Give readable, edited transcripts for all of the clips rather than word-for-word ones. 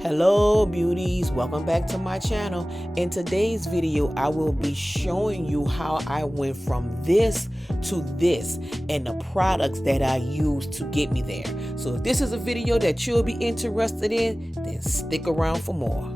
Hello beauties, welcome back to my channel. In today's video I will be showing you how I went from this to this and the products that I used to get me there. So if this is a video that you'll be interested in, then stick around for more.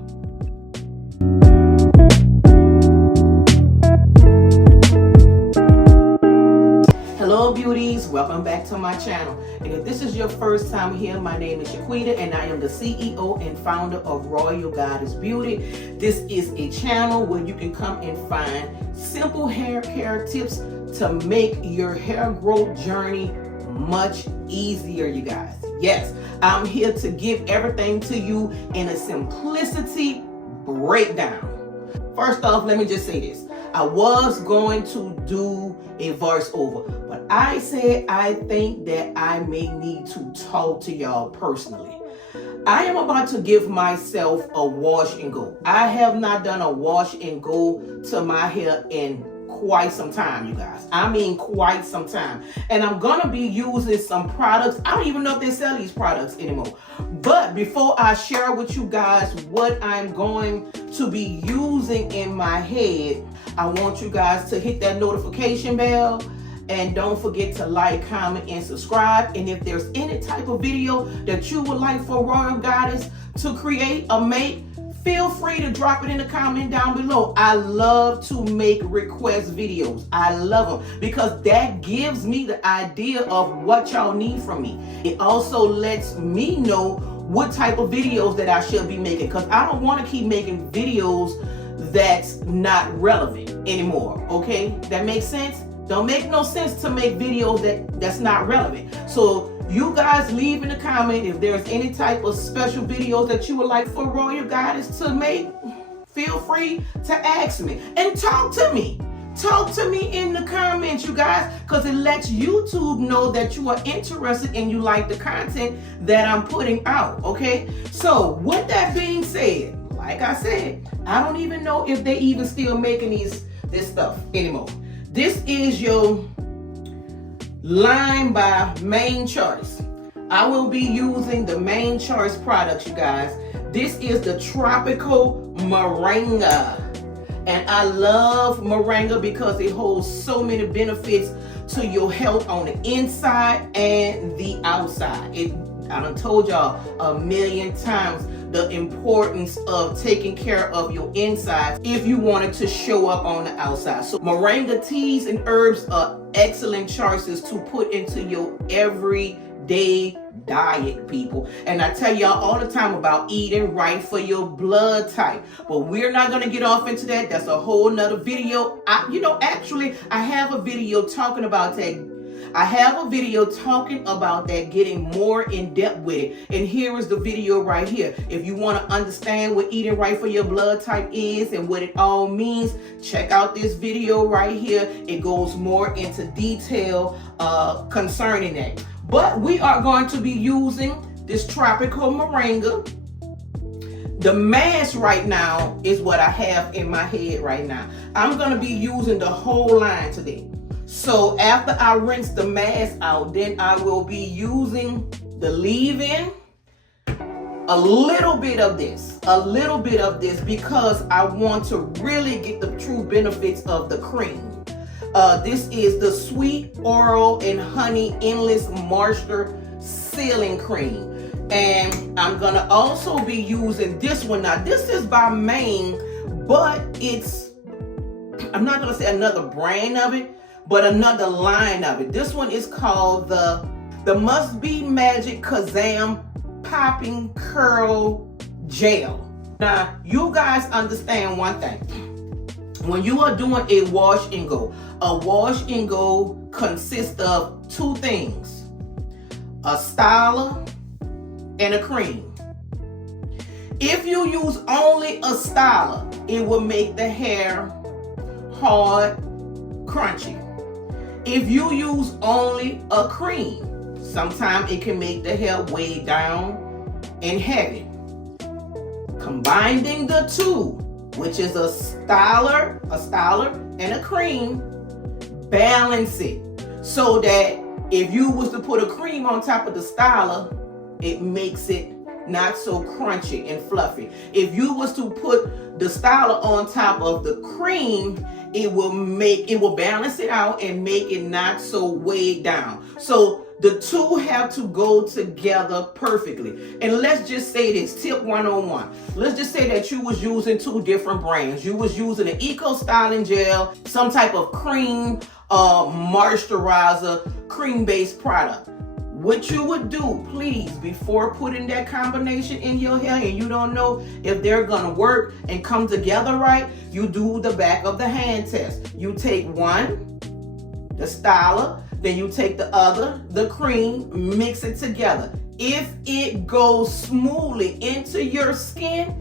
Hello beauties, welcome back to my channel. And if this is your first time here, my name is Shaquita and I am the CEO and founder of Royal Goddess Beauty. This is a channel where you can come and find simple hair care tips to make your hair growth journey much easier, you guys. Yes, I'm here to give everything to you in a simplicity breakdown. First off, let me just say this. I was going to do a voiceover, but I said I think that I may need to talk to y'all personally. I am about to give myself a wash and go. I have not done a wash and go to my hair in quite some time, you guys. I mean quite some time. And I'm gonna be using some products. I don't even know if they sell these products anymore. But before I share with you guys what I'm going to be using in my head, I want you guys to hit that notification bell and don't forget to like, comment, and subscribe. And if there's any type of video that you would like for Royal Goddess to create or make, feel free to drop it in the comment down below. I love to make request videos. I love them because that gives me the idea of what y'all need from me. It also lets me know what type of videos that I should be making, because I don't want to keep making videos that's not relevant anymore. Okay, that makes sense? Don't make no sense to make videos that's not relevant. So you guys leave in the comment if there's any type of special videos that you would like for Royal Goddess to make. Feel free to ask me and talk to me. Talk to me in the comments, you guys, because it lets YouTube know that you are interested and you like the content that I'm putting out. Okay, so with that being said, like I said, I don't even know if they even still making this stuff anymore. This is your line by Main Choice. I will be using the Main Choice products, you guys. This is the Tropical Moringa. And I love Moringa because it holds so many benefits to your health on the inside and the outside. I done told y'all a million times the importance of taking care of your insides if you wanted to show up on the outside. So Moringa teas and herbs are excellent choices to put into your everyday diet, people. And I tell y'all all the time about eating right for your blood type, but we're not going to get off into that. That's a whole nother video. Actually I have a video talking about that. I have a video talking about that, getting more in depth with it. And here is the video right here. If you want to understand what eating right for your blood type is and what it all means, check out this video right here. It goes more into detail concerning that. But we are going to be using this Tropical Moringa. The mask right now is what I have in my head right now. I'm going to be using the whole line today. So after I rinse the mask out, then I will be using the leave-in, a little bit of this because I want to really get the true benefits of the cream. This is the Sweet Oral and Honey Endless Moisture Sealing Cream. And I'm going to also be using this one. Now, this is by Maine, but I'm not going to say another brand of it, but another line of it. This one is called the Must Be Magic Kazam Popping Curl Gel. Now, you guys understand one thing. When you are doing a wash and go consists of two things: a styler and a cream. If you use only a styler, it will make the hair hard, crunchy. If you use only a cream, sometimes it can make the hair weighed down and heavy. Combining the two, which is a styler and a cream, balance it so that if you was to put a cream on top of the styler, it makes it not so crunchy and fluffy. If you was to put the styler on top of the cream, it will balance it out and make it not so weighed down. So the two have to go together perfectly. And let's just say this, tip 101. Let's just say that you was using two different brands. You was using an Eco Styling Gel, some type of cream, moisturizer, cream-based product. What you would do, please, before putting that combination in your hair and you don't know if they're gonna work and come together right, you do the back of the hand test. You take one, the styler, then you take the other, the cream, mix it together. If it goes smoothly into your skin,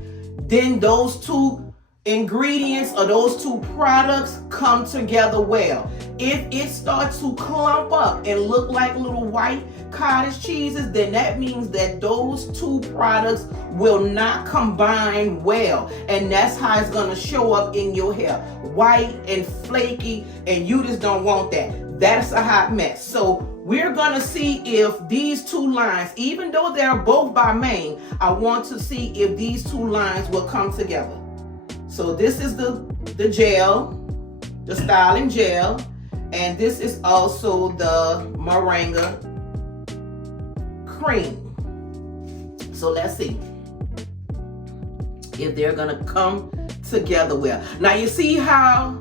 then those two ingredients or those two products come together well. If it starts to clump up and look like little white cottage cheeses, then that means that those two products will not combine well, and that's how it's going to show up in your hair, white and flaky, and you just don't want that. That's a hot mess. So we're going to see if these two lines, even though they're both by Maine, I want to see if these two lines will come together. So this is the gel, the styling gel, and this is also the Moringa cream. So let's see if they're gonna come together well. Now you see how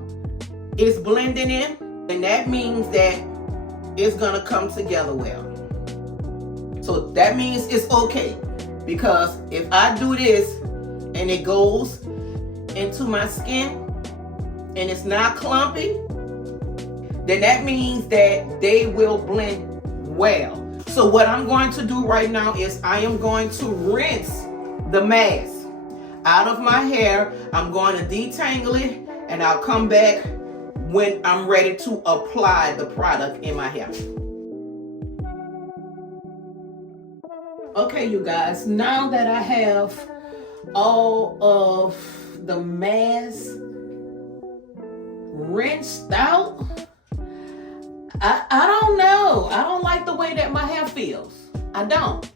it's blending in, and that means that it's gonna come together well. So that means it's okay, because if I do this and it goes into my skin and it's not clumpy, then that means that they will blend well. So what I'm going to do right now is I am going to rinse the mask out of my hair. I'm going to detangle it, and I'll come back when I'm ready to apply the product in my hair. Okay, you guys, now that I have all of the mask rinsed out, I don't know. I don't like the way that my hair feels. I don't.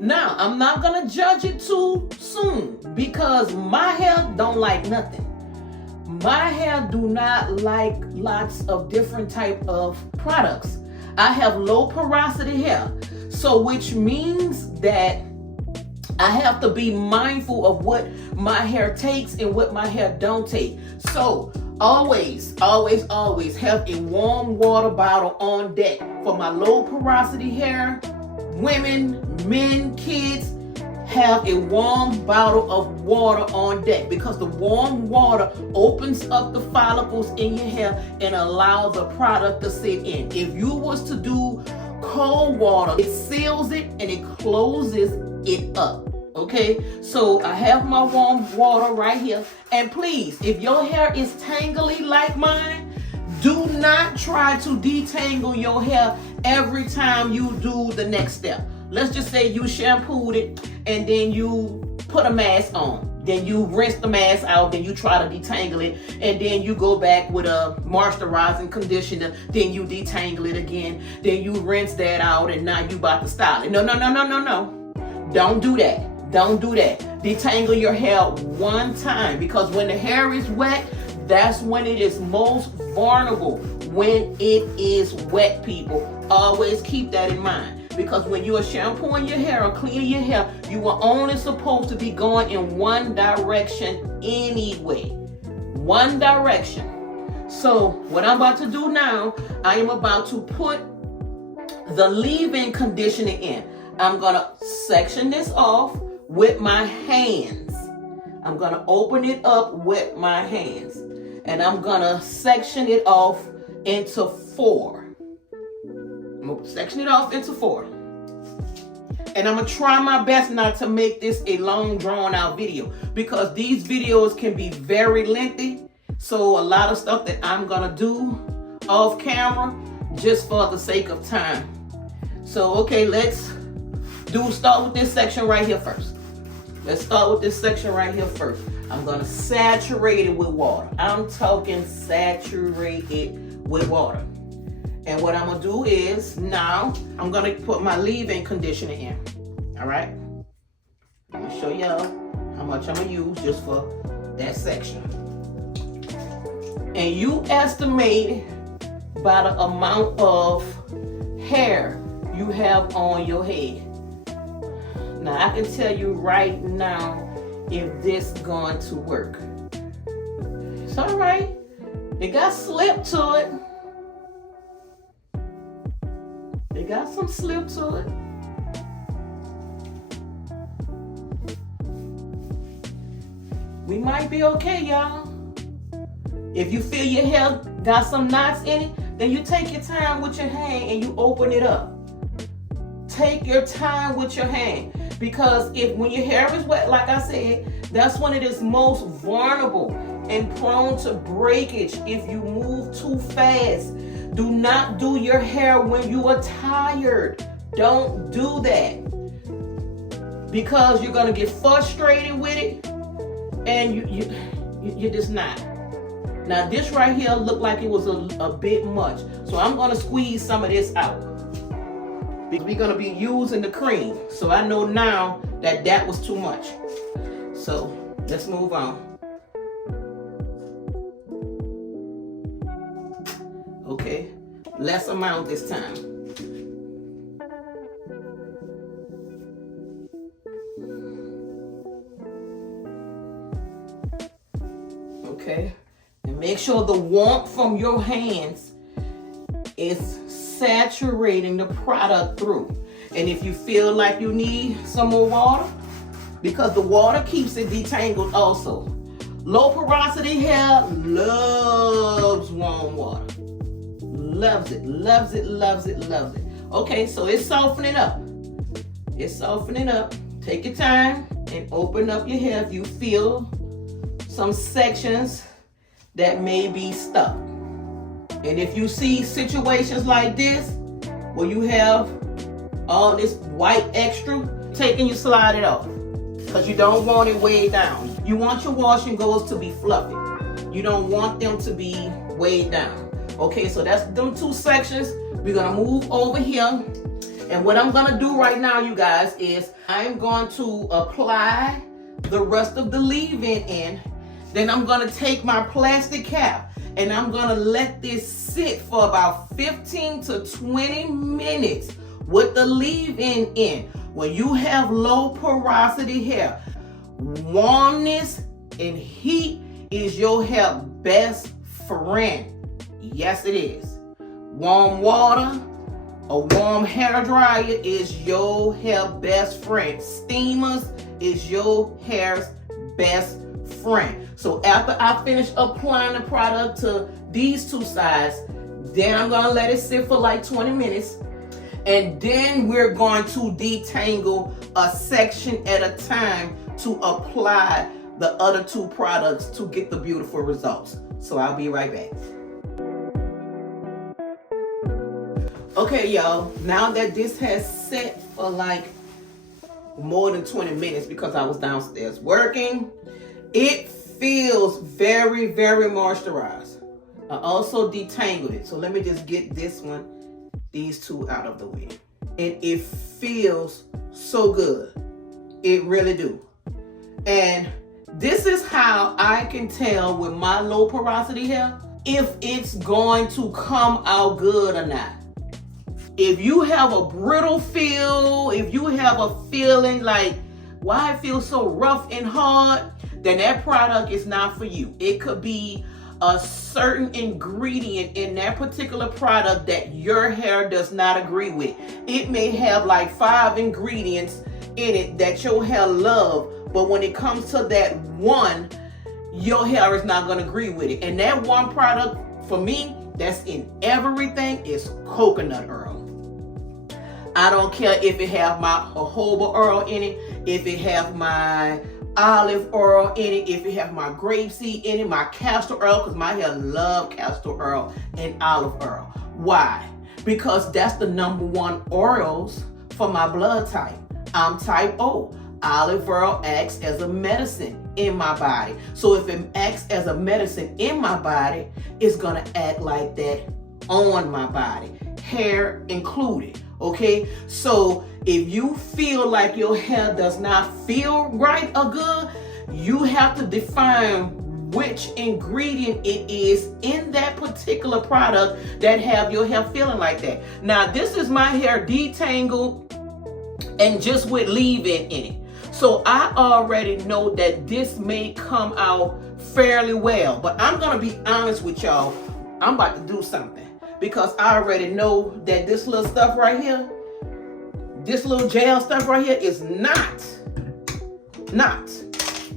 Now, I'm not gonna judge it too soon, because my hair don't like nothing. My hair do not like lots of different type of products. I have low porosity hair, so which means that I have to be mindful of what my hair takes and what my hair don't take. So always have a warm water bottle on deck. For my low porosity hair, women, men, kids, have a warm bottle of water on deck, because the warm water opens up the follicles in your hair and allows the product to sit in. If you was to do cold water, it seals it and it closes it up. Okay, so I have my warm water right here. And please, if your hair is tangly like mine, do not try to detangle your hair every time you do the next step. Let's just say you shampooed it and then you put a mask on. Then you rinse the mask out, then you try to detangle it, and then you go back with a moisturizing conditioner, then you detangle it again, then you rinse that out, and now you about to style it. No. Don't do that. Don't do that. Detangle your hair one time, because when the hair is wet, that's when it is most vulnerable. When it is wet, people. Always keep that in mind, because when you are shampooing your hair or cleaning your hair, you are only supposed to be going in one direction anyway. One direction. So what I'm about to do now, I am about to put the leave-in conditioner in. I'm gonna section this off with my hands. I'm gonna open it up with my hands, and I'm gonna section it off into 4. I'm gonna section it off into 4. And I'm gonna try my best not to make this a long drawn out video, because these videos can be very lengthy. So a lot of stuff that I'm gonna do off camera just for the sake of time. So okay, let's start with this section right here first. Let's start with this section right here first. I'm gonna saturate it with water. I'm talking saturate it with water. And what I'm gonna do is, now I'm gonna put my leave-in conditioner in. All right. show y'all how much I'm gonna use just for that section. And you estimate by the amount of hair you have on your head. Now I can tell you right now if this is going to work. It's all right. It got slip to it. It got some slip to it. We might be okay, y'all. If you feel your hair got some knots in it, then you take your time with your hand and you open it up. Take your time with your hand. Because when your hair is wet, like I said, that's when it is most vulnerable and prone to breakage if you move too fast. Do not do your hair when you are tired. Don't do that. Because you're going to get frustrated with it and you're just not. Now this right here looked like it was a bit much. So I'm going to squeeze some of this out. We're going to be using the cream. So I know now that was too much. So let's move on. Okay, less amount this time. Okay, and make sure the warmth from your hands is saturating the product through. And if you feel like you need some more water, because the water keeps it detangled also. Low porosity hair loves warm water. Loves it, loves it, loves it, loves it. Okay, so it's softening up. It's softening up. Take your time and open up your hair if you feel some sections that may be stuck. And if you see situations like this, where you have all this white extra, take and you slide it off. Because you don't want it weighed down. You want your washing goes to be fluffy. You don't want them to be weighed down. Okay, so that's them two sections. We're gonna move over here. And what I'm gonna do right now, you guys, is I'm going to apply the rest of the leave-in in. Then I'm gonna take my plastic cap and I'm gonna let this sit for about 15 to 20 minutes with the leave-in in. When you have low porosity hair, warmness and heat is your hair best friend. Yes, it is. Warm water, a warm hair dryer is your hair best friend. Steamers is your hair's best friend. So after I finish applying the product to these two sides, then I'm gonna let it sit for like 20 minutes. And then we're going to detangle a section at a time to apply the other two products to get the beautiful results. So I'll be right back. Okay, y'all, now that this has set for like more than 20 minutes because I was downstairs working, it feels very, very moisturized. I also detangled it. So let me just get these two out of the way. And it feels so good. It really do. And this is how I can tell with my low porosity hair if it's going to come out good or not. If you have a brittle feel, if you have a feeling like, why it feels so rough and hard, then that product is not for you. It could be a certain ingredient in that particular product that your hair does not agree with. It may have like 5 ingredients in it that your hair love, but when it comes to that one, your hair is not going to agree with it. And that one product, for me, that's in everything, is coconut oil. I don't care if it have my jojoba oil in it, if it have my olive oil in it, if it have my grapeseed in it, my castor oil, because my hair love castor oil and olive oil. Why? Because that's the #1 oils for my blood type. I'm type O. Olive oil acts as a medicine in my body. So if it acts as a medicine in my body, it's gonna act like that on my body. hair included. Okay, so if you feel like your hair does not feel right or good, you have to define which ingredient it is in that particular product that have your hair feeling like that. Now, this is my hair detangled and just with leave-in in it. So I already know that this may come out fairly well, but I'm gonna be honest with y'all. I'm about to do something because I already know that this little stuff right here, this little gel stuff right here is not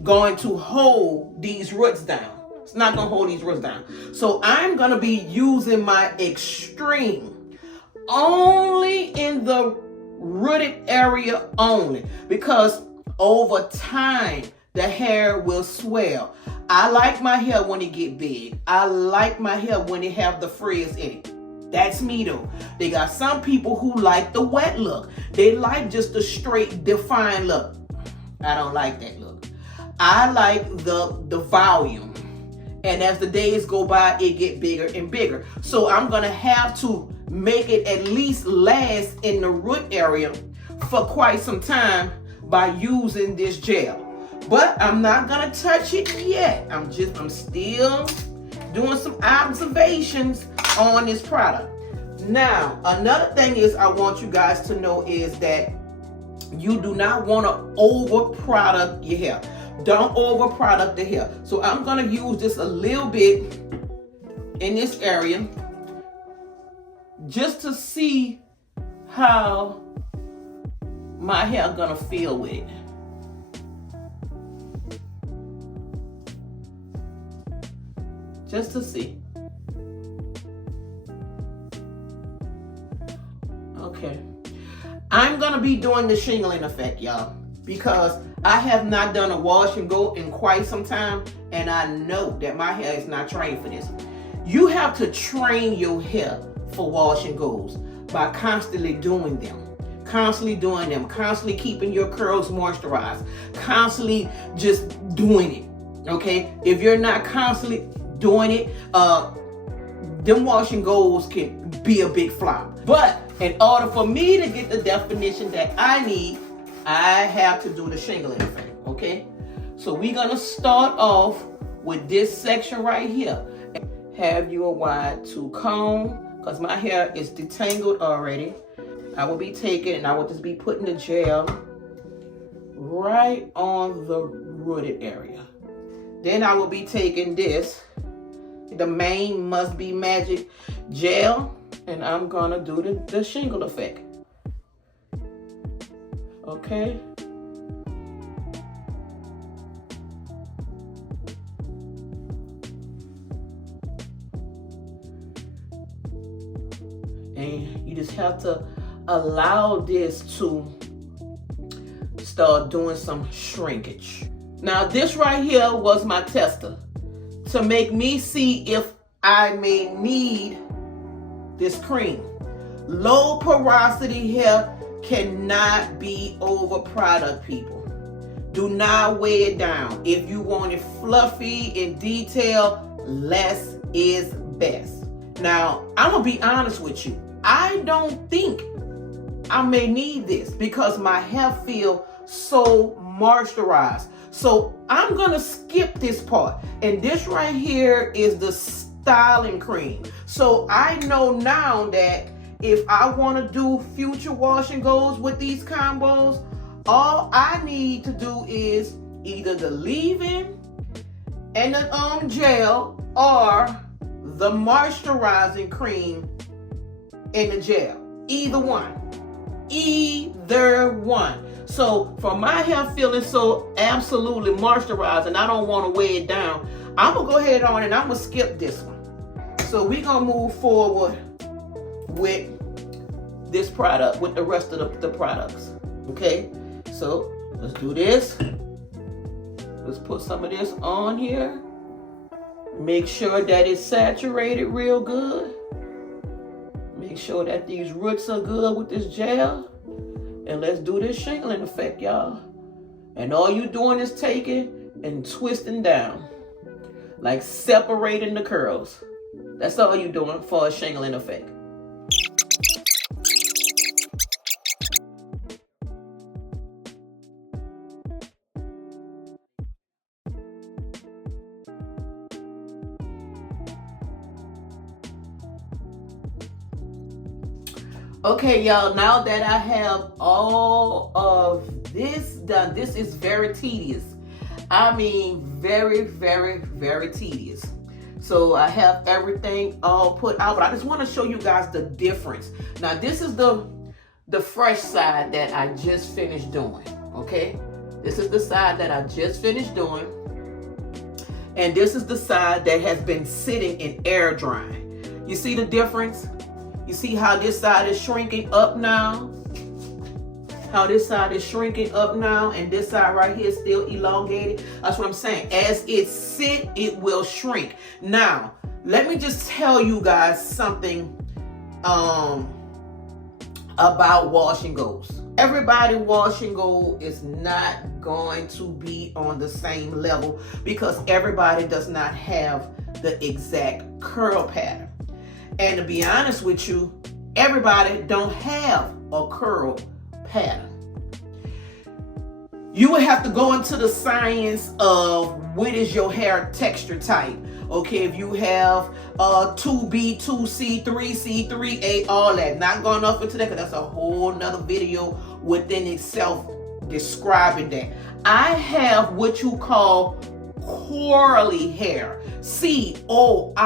going to hold these roots down. It's not gonna hold these roots down. So I'm gonna be using my extreme only in the rooted area only, because over time the hair will swell. I like my hair when it get big. I like my hair when it have the frizz in it. That's me though. They got some people who like the wet look. They like just the straight defined look. I don't like that look. I like the volume. And as the days go by, it get bigger and bigger. So I'm gonna have to make it at least last in the root area for quite some time by using this gel. But I'm not gonna touch it yet. I'm still doing some observations on this product. Now, another thing is I want you guys to know is that you do not want to over product your hair. Don't over product the hair. So I'm gonna use just a little bit in this area just to see how my hair gonna feel with it. Just to see. Okay. I'm gonna be doing the shingling effect, y'all, because I have not done a wash and go in quite some time, and I know that my hair is not trained for this. You have to train your hair for wash and goes by constantly doing them. Constantly keeping your curls moisturized, constantly just doing it. Okay, if you're not constantly doing it, them wash and goes can be a big flop. But in order for me to get the definition that I need, I have to do the shingling effect. Okay, so we're gonna start off with this section right here. Have your wide tooth comb, because my hair is detangled already. I will be taking and I will just be putting the gel right on the rooted area. Then I will be taking this, the main Must Be Magic gel, and I'm gonna do the shingle effect. Okay. And you just have to allow this to start doing some shrinkage. Now this right here was my tester to make me see if I may need this cream. Low porosity hair cannot be over product, people. Do not weigh it down. If you want it fluffy and detailed, less is best. Now, I'm gonna be honest with you. I don't think I may need this because my hair feels so moisturized. So I'm gonna skip this part. And this right here is the styling cream. So I know now that if I wanna do future wash and goes with these combos, all I need to do is either the leave-in and the gel or the moisturizing cream in the gel. Either one. Either one. So for my hair feeling so absolutely moisturized and I don't want to weigh it down, I'm going to go ahead on and I'm going to skip this one. So we're going to move forward with this product, with the rest of the products. Okay, so let's do this. Let's put some of this on here. Make sure that it's saturated real good. Make sure that these roots are good with this gel. And let's do this shingling effect, y'all. And all you doing is taking and twisting down. Like separating the curls. That's all you doing for a shingling effect. Okay, y'all, now that I have all of this done, this is very tedious. I mean, very, very, very tedious. So I have everything all put out, but I just want to show you guys the difference. Now, this is the fresh side that I just finished doing, okay? This is the side that I just finished doing. And this is the side that has been sitting in air drying. You see the difference? You see how this side is shrinking up now? How this side is shrinking up now, and this side right here is still elongated. That's what I'm saying. As it sits, it will shrink. Now, let me just tell you guys something about wash and goes. Everybody wash and go is not going to be on the same level because everybody does not have the exact curl pattern. And to be honest with you, everybody don't have a curl pattern. You would have to go into the science of what is your hair texture type. Okay, if you have 2B, 2C, 3C, 3A, all that. Not going up into that because that's a whole nother video within itself describing that. I have what you call coily hair. C-O-I-L-Y.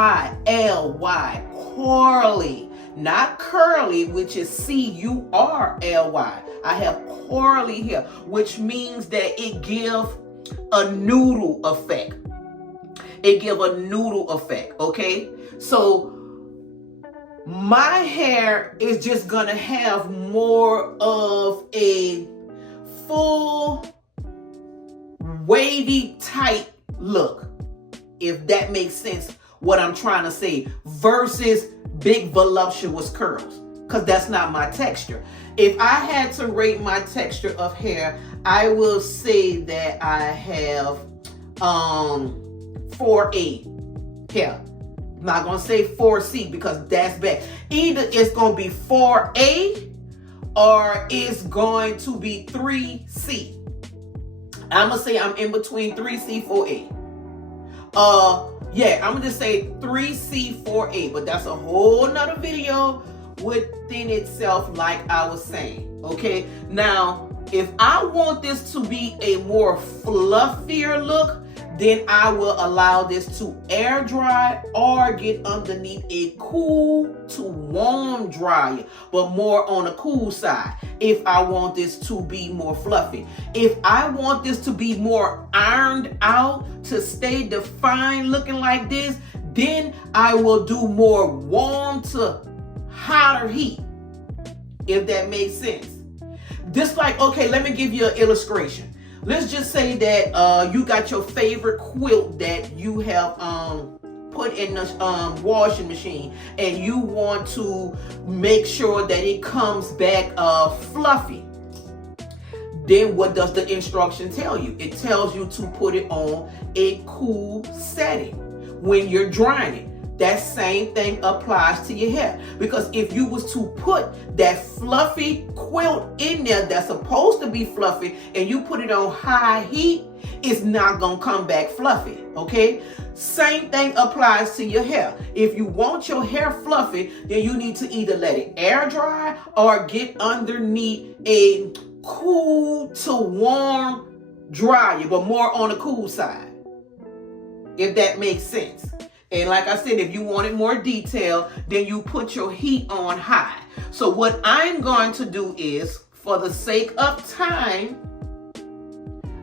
Coily. Not curly, which is C-U-R-L-Y. I have coily hair, which means that it gives a noodle effect. It gives a noodle effect, okay? So my hair is just gonna have more of a full wavy tight look, if that makes sense what I'm trying to say, versus big voluptuous curls, because that's not my texture. If I had to rate my texture of hair, I will say that I have 4A hair. I'm not gonna say 4C because that's bad. Either it's gonna be 4A or it's going to be 3C. I'm gonna say I'm in between 3C, 4A. Yeah, I'm gonna just say 3C, 4A, but that's a whole nother video within itself, like I was saying. Okay, now if I want this to be a more fluffier look, then I will allow this to air dry or get underneath a cool to warm dryer, but more on the cool side if I want this to be more fluffy. If I want this to be more ironed out to stay defined looking like this, then I will do more warm to hotter heat, if that makes sense. Just like, okay, let me give you an illustration. Let's just say that you got your favorite quilt that you have put in the washing machine, and you want to make sure that it comes back fluffy. Then what does the instruction tell you? It tells you to put it on a cool setting when you're drying it. That same thing applies to your hair, because if you was to put that fluffy quilt in there that's supposed to be fluffy and you put it on high heat, it's not gonna come back fluffy. Okay, same thing applies to your hair. If you want your hair fluffy, then you need to either let it air dry or get underneath a cool to warm dryer, but more on the cool side, if that makes sense. And like I said, if you wanted more detail, then you put your heat on high. So what I'm going to do is, for the sake of time,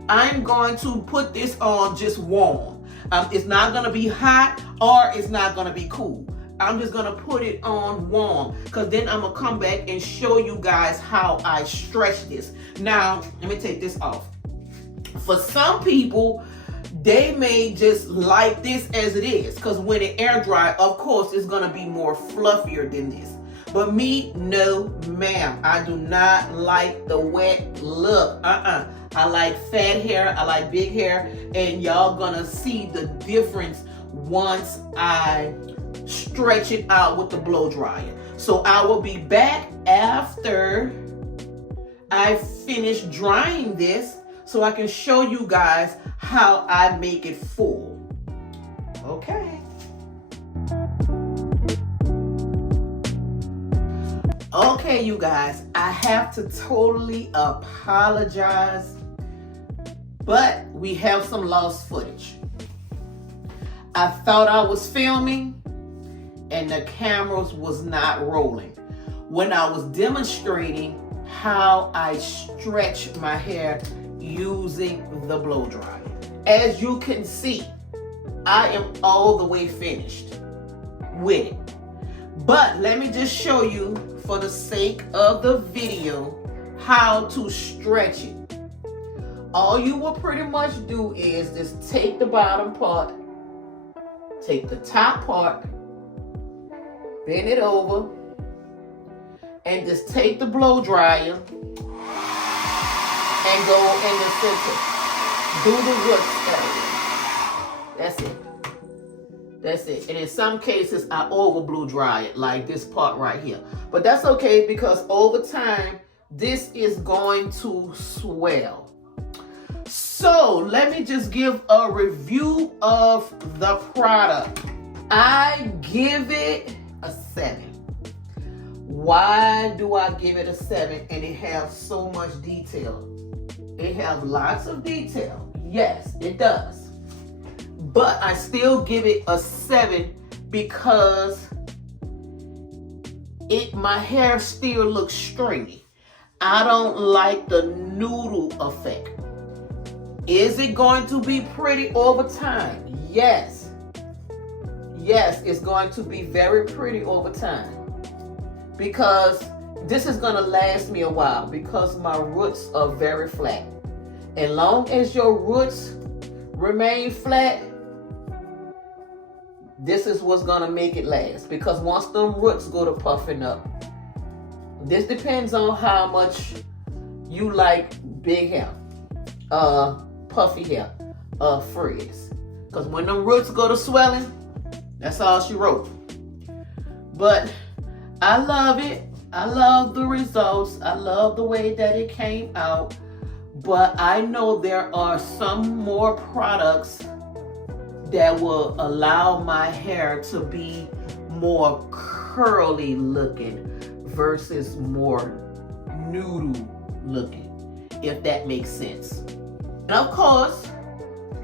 I'm going to put this on just warm. It's not going to be hot or it's not going to be cool. I'm just going to put it on warm, because then I'm going to come back and show you guys how I stretch this. Now, let me take this off. For some people, they may just like this as it is, because when it air dry, of course, it's going to be more fluffier than this. But me, no ma'am. I do not like the wet look. I like fat hair. I like big hair. And y'all going to see the difference once I stretch it out with the blow dryer. So I will be back after I finish drying this, so I can show you guys how I make it full. Okay. Okay, Okay, you guys, I have to totally apologize, but we have some lost footage. I thought I was filming and the cameras was not rolling when I was demonstrating how I stretch my hair using the blow dryer. As you can see, I am all the way finished with it. But let me just show you, for the sake of the video, how to stretch it. All you will pretty much do is just take the bottom part, take the top part, bend it over, and just take the blow dryer and go in the center. Do the roots area. That's it. That's it. And in some cases, I over blow dry it, like this part right here. But that's okay, because over time, this is going to swell. So let me just give a review of the product. I give it a 7. Why do I give it a 7? And it has so much detail. It has lots of detail. Yes, it does. But I still give it a 7 because my hair still looks stringy. I don't like the noodle effect. Is it going to be pretty over time? Yes. Yes, it's going to be very pretty over time. Because this is going to last me a while, because my roots are very flat. As long as your roots remain flat, this is what's going to make it last. Because once them roots go to puffing up, this depends on how much you like big hair, puffy hair, frizz. Because when them roots go to swelling, that's all she wrote. But I love it. I love the results. I love the way that it came out. But I know there are some more products that will allow my hair to be more curly looking versus more noodle looking, if that makes sense. And of course,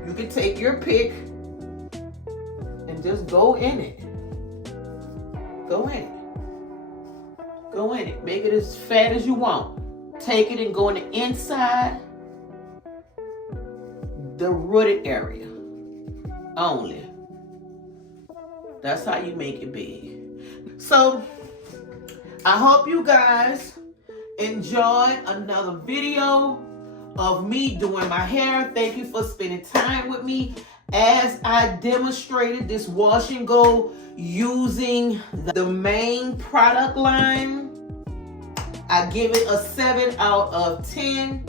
you can take your pick and just go in it. Go in it. Go in it. Make it as fat as you want. Take it and go in the inside, the rooted area only. That's how you make it big. So I hope you guys enjoyed another video of me doing my hair. Thank you for spending time with me as I demonstrated this wash and go using the main product line. I give it a 7 out of 10.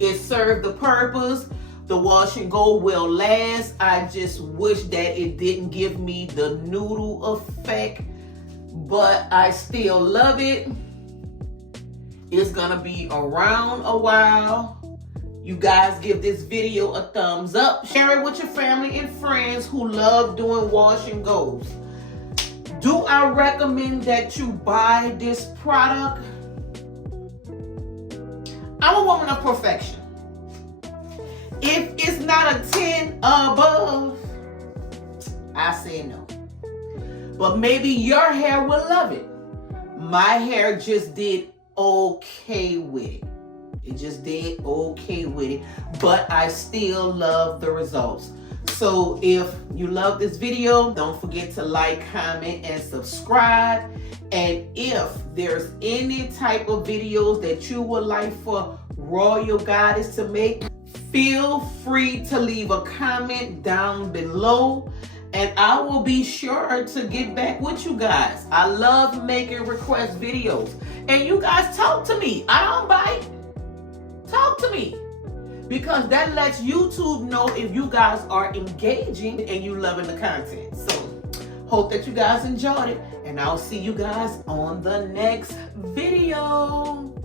It served the purpose. The wash and go will last. I just wish that it didn't give me the noodle effect, but I still love it. It's gonna be around a while. You guys give this video a thumbs up. Share it with your family and friends who love doing wash and goes. Do I recommend that you buy this product? I'm a woman of perfection. If it's not a 10 above, I say no. But maybe your hair will love it. My hair just did okay with it. It just did okay with it. But I still love the results. So if you love this video, don't forget to like, comment, and subscribe. And if there's any type of videos that you would like for Royal Goddess to make, feel free to leave a comment down below, and I will be sure to get back with you guys. I love making request videos. And you guys talk to me. I don't bite. Talk to me. Because that lets YouTube know if you guys are engaging and you loving the content. So, hope that you guys enjoyed it. And I'll see you guys on the next video.